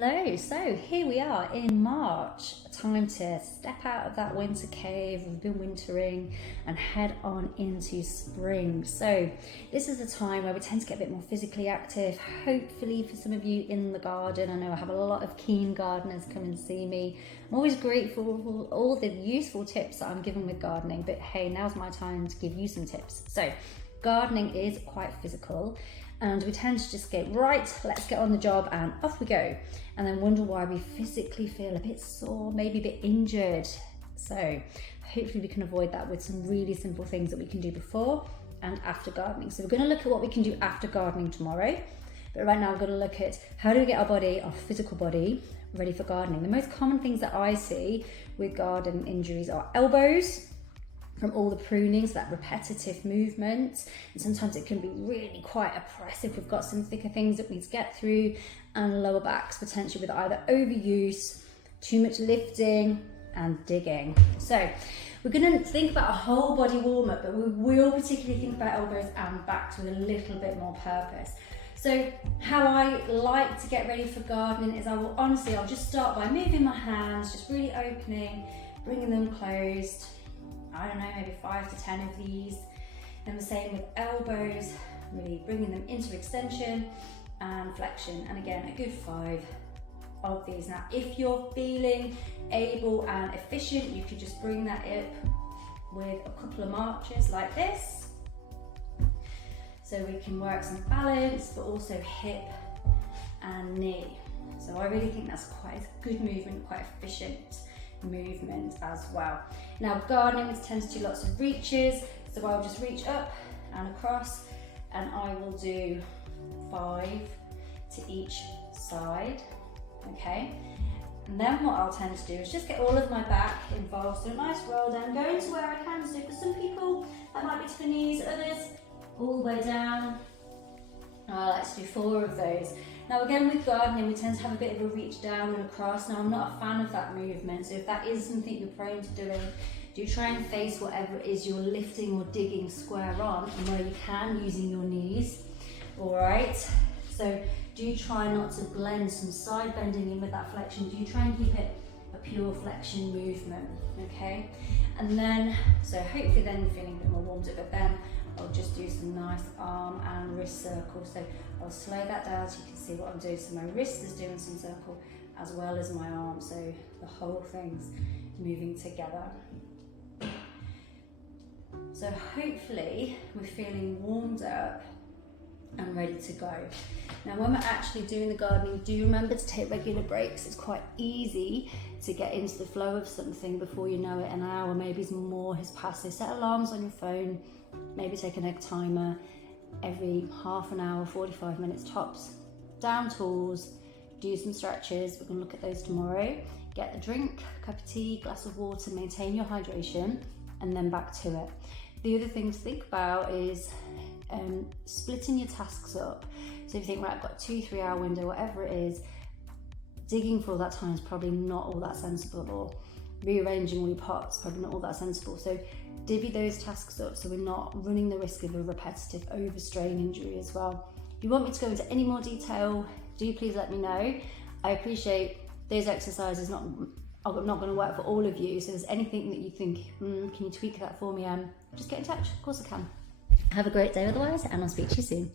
Hello, so here we are in March, time to step out of that winter cave. We've been wintering and head on into spring. So this is a time where we tend to get a bit more physically active, hopefully for some of you in the garden. I know I have a lot of keen gardeners come and see me. I'm always grateful for all the useful tips that I'm given with gardening, but hey, now's my time to give you some tips. So gardening is quite physical, and we tend to just go, right, let's get on the job and off we go, and then wonder why we physically feel a bit sore, maybe a bit injured. So hopefully we can avoid that with some really simple things that we can do before and after gardening. So we're going to look at what we can do after gardening tomorrow, but right now we're going to look at how do we get our body, our physical body, ready for gardening. The most common things that I see with garden injuries are elbows, from all the pruning, so that repetitive movement, and sometimes it can be really quite oppressive. We've got some thicker things that we need to get through, and lower backs potentially with either overuse, too much lifting and digging. So we're going to think about a whole body warm up, but we will particularly think about elbows and backs with a little bit more purpose. So how I like to get ready for gardening is I'll just start by moving my hands, just really opening, bringing them closed. I don't know, maybe 5 to 10 of these. And the same with elbows, really bringing them into extension and flexion. And again, a good 5 of these. Now, if you're feeling able and efficient, you could just bring that up with a couple of marches like this. So we can work some balance, but also hip and knee. So I really think that's quite a good movement, quite efficient movement as well. Now gardening tends to do lots of reaches, so I'll just reach up and across, and I will do 5 to each side, okay? And then what I'll tend to do is just get all of my back involved, so a nice roll down, going to where I can. So for some people that might be to the knees, others all the way down. I like to do 4 of those. Now again, with gardening, we tend to have a bit of a reach down and across. Now I'm not a fan of that movement, so if that is something you're prone to doing, do try and face whatever it is you're lifting or digging square on, and where you can, using your knees, all right? So do try not to blend some side bending in with that flexion. Do try and keep it a pure flexion movement, okay? And then, so hopefully then you're feeling a bit more warmed up, but then I'll just do some nice arm and wrist circles. So I'll slow that down so you can see what I'm doing. So my wrist is doing some circle as well as my arm. So the whole thing's moving together. So hopefully we're feeling warmed up and ready to go. Now when we're actually doing the gardening, do remember to take regular breaks. It's quite easy to get into the flow of something before you know it. An hour, maybe more has passed. So set alarms on your phone, maybe take an egg timer every half an hour, 45 minutes tops. Down tools, do some stretches. We're going to look at those tomorrow. Get a drink, cup of tea, glass of water, maintain your hydration, and then back to it. The other thing to think about is splitting your tasks up. So if you think, right, I've got a 2-3 hour window, whatever it is, digging for all that time is probably not all that sensible, or rearranging all your pots, probably not all that sensible. So divvy those tasks up so we're not running the risk of a repetitive overstrain injury as well. If you want me to go into any more detail, do please let me know. I appreciate those exercises are not going to work for all of you, so if there's anything that you think, can you tweak that for me, just get in touch. Of course I can. Have a great day otherwise, and I'll speak to you soon.